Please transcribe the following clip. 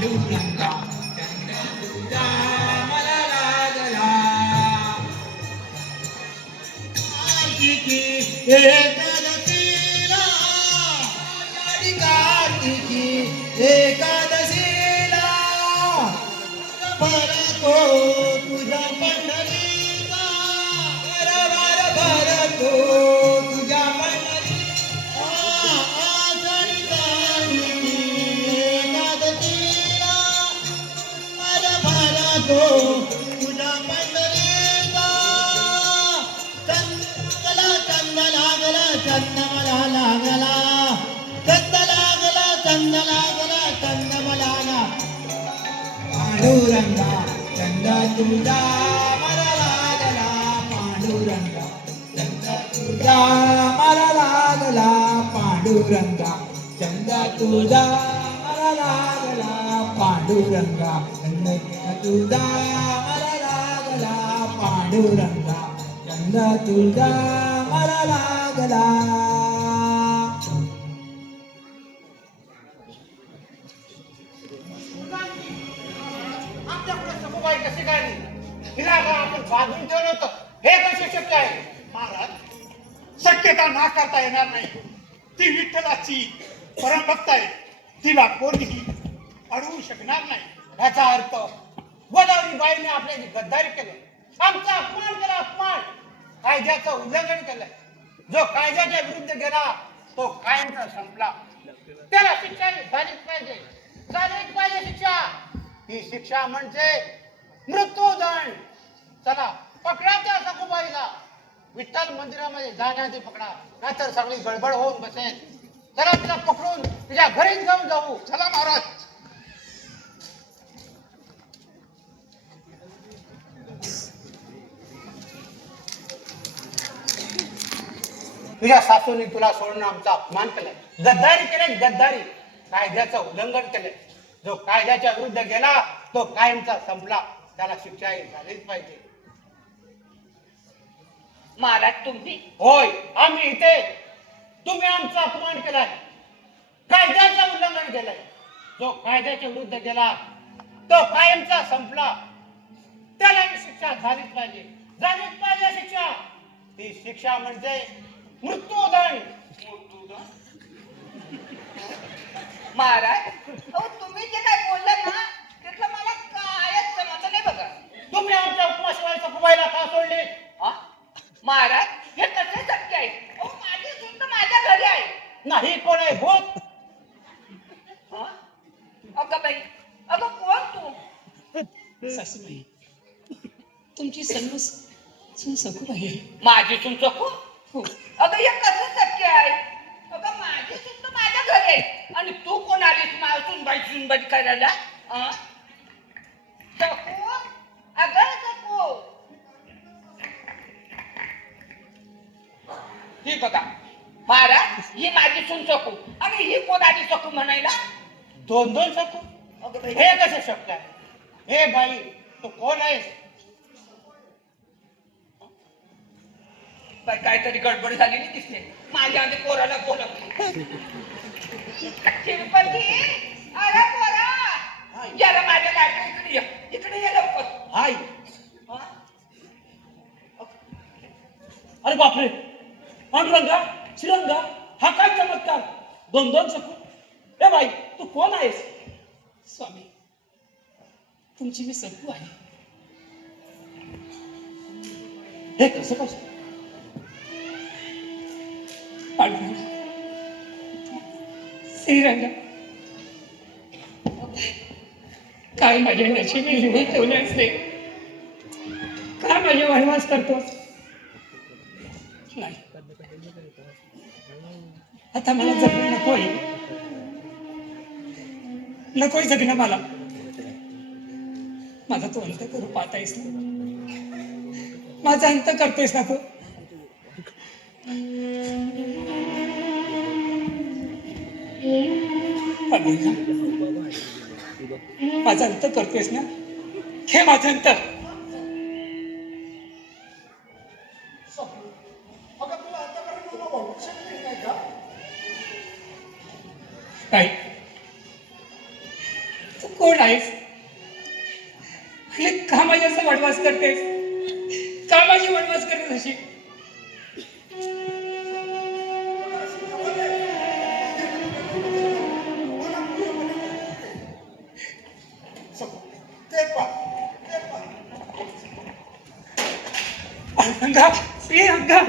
पांडुरंगा छंद तुझा मला लागला कार्तिकी एकादशीला कार्तिकी एकादशीला भरतो तुझ्या पंढरीचा भरतो तुझ्या पंढरीचा आषाढी एकादशीला भरतो तुझ्या पंढरीचा चंद लागला चंद मला लागला चंद लागला चंद लागला चंद मला पांडुरंगा चंद तुझा मला लागला पांडुरंगा चंद तुझा मला लागला पांडुरंगा चंद तुझा मला लागला पांडुरंगा चंद तुझा मला लागला पांडुरंगा चंद तुझा मला लागला कशी काय तिला आपण बांधून ठेवलं होतं हे कसे शक्य आहे महाराज शक्यता नाकारता येणार नाही ती विठ्ठलाची परमभक्त आहे तिला कोणीही अडवू शकणार नाही याचा अर्थ गोदावरी बाईने आपल्याची गद्दारी केली आमचा अपमान केला अपमान कायद्याचं उल्लंघन केलंय जो कायद्याच्या विरुद्ध गेला तो कायमचा संपला त्याला शिक्षा झालीच पाहिजे शिक्षा ही शिक्षा म्हणजे मृत्यूदंड चला पकडा त्या सखुबाईला विठ्ठल मंदिरामध्ये जाण्याआधी पकडा नाहीतर सगळी गडबड होऊन बसेल चला तिला पकडून तिच्या घरी घेऊन जाऊ चला महाराज तुझ्या सासूने तुला सोडणं आमचा अपमान केलाय गद्दारी केली गद्दारी कायद्याचं उल्लंघन केलंय जो कायद्याच्या विरुद्ध गेला तो कायमचा संपला त्याला शिक्षा झालीच पाहिजे महाराज तुम्ही होय आम्ही इथे तुम्ही आमचा अपमान केलाय कायद्याचं उल्लंघन केलंय जो कायद्याच्या विरुद्ध गेला तो कायमचा संपला त्याला शिक्षा झालीच पाहिजे शिक्षा ती शिक्षा म्हणजे मृत्यूदंड महाराज अहो तुम्ही जे काय बोलला ना त्यातलं मला कायच समजलं नाही बघा तुम्ही आमच्या उपवासवाय सखुबाईला का सोडले महाराज हे कसे शक्य आहे अहो माझी सून माझ्या घरी आहे नाही कोण आहे भूत अगं बाई अगं कोण तू सासूबाई तुमची सून सखूबाई आहे माझी सून सकू हो अगं हे कसं शक्य आहे अगं माझी सून तर माझ्या घरी आहे आणि तू कोण आलीस सूनबाई करायला सकू अगं सकू ही बघा महाराज ही माझी सून सकू आणि ही कोण आली सकू म्हणायला दोन सखू अगं बाई हे कसे शक्य आहे हे बाई तू कोण आहेस काहीतरी गडबड झालेली दिसते माझ्या आधी पोराला बोलवली शिरपती अरे पोरा जरा माझ्या गाडीला इकडे ये लवकर हाय अरे बापरे पांडुरंगा श्रीरंगा हा काय चमत्कार दोन सखू ए बाई तू कोण आहेस स्वामी तुमची मी सखू आहे हे कसं पांडुरंगा श्रीरंगा काय माझ्या नशिबी लिहून ठेवले असते काय माझे वनवास करतोस नाही आता मला जगणं नकोय जगणं मला माझा तो अंत करू पाहतायस ना माझा अंत करतोयस ना तू माझा अंत करतोयस ना हे माझं अंत काय कोण आहेस आणि का माझ्याचा वनवास करतेस का माझी वनवास करतेस अशी ते पहा, ते पहा. अंगा ए अंगा